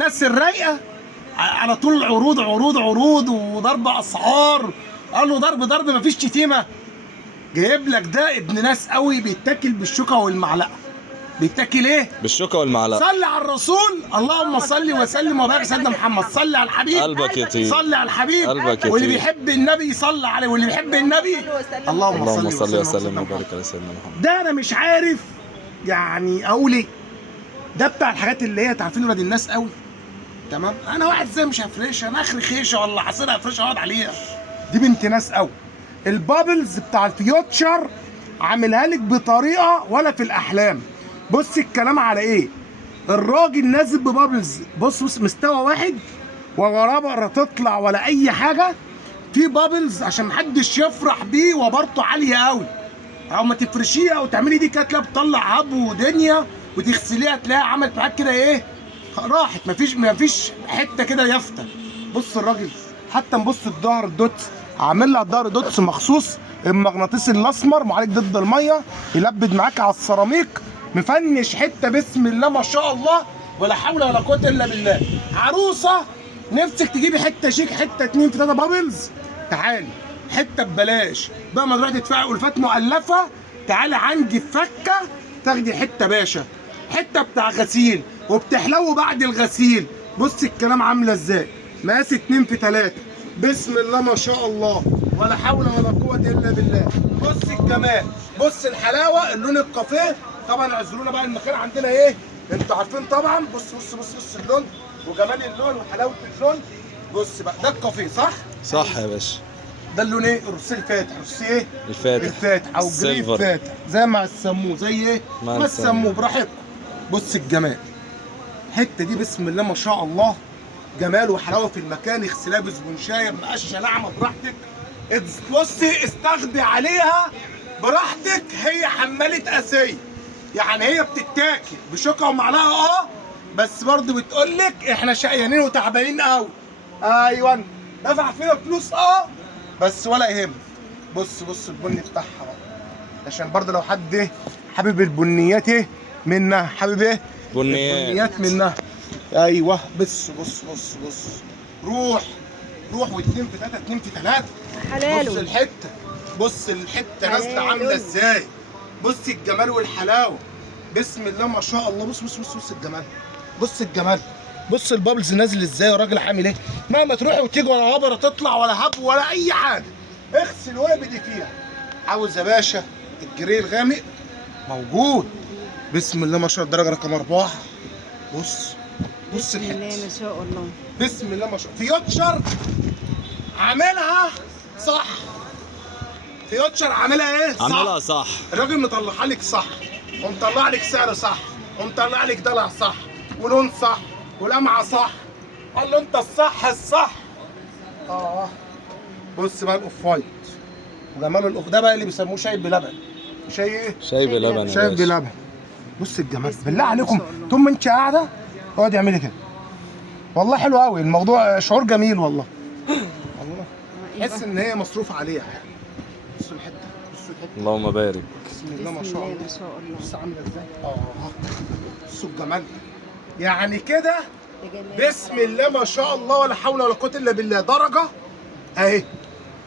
الناس الرايقه على طول عروض عروض عروض وضرب اسعار. قال له ضرب مفيش شتيمه. جايب لك ده ابن ناس قوي بيتاكل بالشوكه والمعلقه. بيتاكل ايه؟ بالشوكه والمعلقه. صلي على الرسول، اللهم صل وسلم وبارك سيدنا محمد. صلي على الحبيب، قلبك يطيب. صلي على الحبيب، قلبك يطيب. واللي بيحب النبي يصلي عليه، واللي بيحب النبي اللهم صل وسلم وبارك على سيدنا محمد. ده انا مش عارف يعني اقول ايه. ده بتاع الحاجات اللي هي تعرفين ولاد الناس قوي. تمام، انا واحد زي مش هفرشها، انا اخري خيشه ولا عصير هفرشها واقعد عليها. دي بنت ناس قوي. البابلز بتاع الفيوتشر عاملها لك بطريقه ولا في الاحلام. بص الكلام على ايه؟ الراجل نازل ببابلز، بص مستوى واحد ولا رابره تطلع ولا اي حاجه. في بابلز عشان محدش يفرح بيه وبرته عاليه قوي، او ما تفرشيها وتعملي دي كده تلاقيها بتطلع هب ودنيا، وتغسليها تلاقيها عملت معاك كده ايه، راحت. مفيش حته كده يافته. بص الراجل حتى نبص الظهر الدوتس، عامل لها الظهر دوتس مخصوص، المغناطيسي الاسمر معالج ضد الميه، يلبد معاك على السيراميك، مفنش حته بسم الله ما شاء الله ولا حول ولا قوه الا بالله. عروسه نفسك تجيبي حته شيك، حته 2 في 3 بابلز، تعالي حته ببلاش بقى ما تروحي تدفعي الفات مؤلفه. تعالي عندي في فكه تاخدي حته باشا، حته بتاع غسيل وبتحلو بعد الغسيل. بص الكلام عامله ازاي، مقاس 2 في 3 بسم الله ما شاء الله ولا حول ولا قوه الا بالله. بص الجمال، بص الحلاوه، اللون الكافيه. طبعا اعذرونا بقى المكان عندنا ايه، انتوا عارفين طبعا. بص اللون وجمال اللون وحلاوه اللون. بص بقى ده الكافيه صح؟ صح يا باشا. ده اللون ايه؟ الروسيه الفاتح. الروسيه ايه؟ الفاتح او جريف فاتح زي ما تسموه، زي ايه؟ ما تسموه براحتكم. بص الجمال، الحته دي بسم الله ما شاء الله جمال وحلاوه في المكان. اغسلها بسبونشايه بمقشه ناعمه براحتك. بصي استخدي عليها براحتك. هي حماله اسيه، يعني هي بتتاكل بشوكه ومعلقه بس برضه بتقول لك احنا شقيانين وتعبانين قوي. ايوه دفع فينا فلوس بس ولا يهم. بص البني بتاعها بقى، عشان برضه لو حد حابب البنيات منها، حابب ايه؟ البنيات منها. ايوه بص روح و2 في 3 2 في 3 حلاله. بص الحته نازله عامله ازاي. بص الجمال والحلاوه بسم الله ما شاء الله. بص الجمال، بص الجمال، بص البابلز نازل ازاي والراجل عامل ايه. مهما تروحي وتيجي ولا هبره تطلع ولا هب ولا اي حاجه، اغسل وابدي فيها. عاوز يا باشا الجري الغامق موجود بسم الله ما شاء الله. الدرجه رقم 4. بص الحته ما شاء الله بسم الله ما شاء الله. فيوتشر عاملها صح. فيوتشر عاملها ايه؟ صح. عاملها صح. الراجل مطلعها لك صح، ومطلع لك سعر صح، ومطلع لك دلع صح، ولون صح، ولمعه صح. قال له انت الصح. بص بقى الاوف وايت وجمال الاوف ده بقى اللي بيسموه شاي بلبن. شاي ايه؟ شاي بلبن. شاي بلبن. بص الجمال بالله عليكم، طول ما انت قاعده اقعدي اعملي كده. والله حلو قوي الموضوع، شعور جميل والله. تحس ان هي مصروف عليها. بصوا الحته، اللهم بارك. بسم الله ما شاء الله. بص عامله ازاي. بصوا الجمال يعني كده بسم الله ما شاء الله ولا حول ولا قوه الا بالله. درجه اهي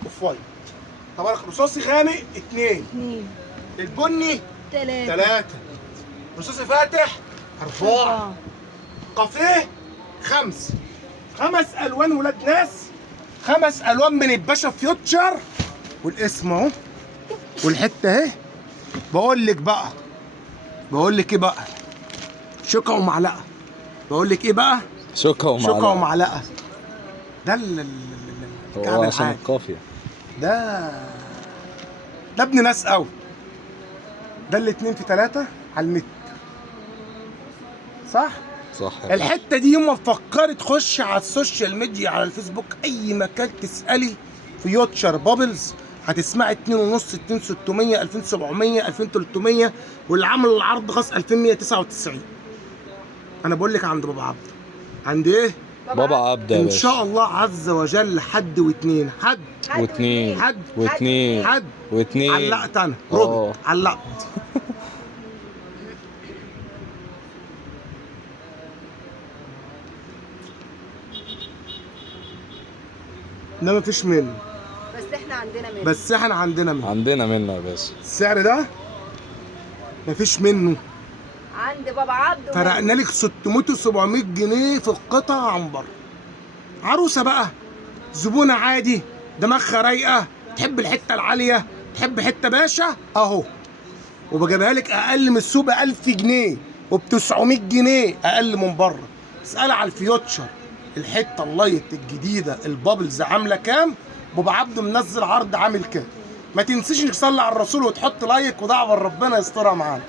اوف وايت. طبعا رصاصي غامق 2، البني 3، رصاصي فاتح 4، كافيه 5. 5 الوان ولاد ناس، 5 الوان من الباشا فيوتشر. والاسم اهو والحته اهي. بقول لك ايه بقى، شوكه ومعلقه. بقول لك ايه بقى، شوكه ومعلقه. ده هو عشان القافيه. ده ابن ناس قوي. ده ال 2 في 3 على النت صح. الحته دي يوم ما فكرت تخش على السوشيال ميديا على الفيسبوك اي مكان تسالي فيوتشر بابلز هتسمعي 2.5 2600 2700 2300، واللي عمل العرض خاص 2199. انا بقول لك عند بابا عبده. عند ايه؟ بابا عبده ان شاء الله عز وجل. حد واثنين علقت انا علقت. ده مفيش منه، بس احنا عندنا منه. بس احنا عندنا منه. عندنا منه يا باشا. السعر ده مفيش منه. عند بابا عبده فرقنا لك 600 و700 جنيه في القطعه عن بره. عروسه بقى، زبونه عادي دماغها رايقه، تحب الحته العاليه، تحب حته باشا اهو، وبجيبها لك اقل من السوق ب 1000 جنيه وب 900 جنيه اقل من بره. اسالي على الفيوتشر، الحته اللايت الجديده البابلز عامله كام، بابا عبده منزل عرض عامل كام. ما تنسيش انك تصلي على الرسول وتحط لايك ودعوه ربنا يسترها معانا.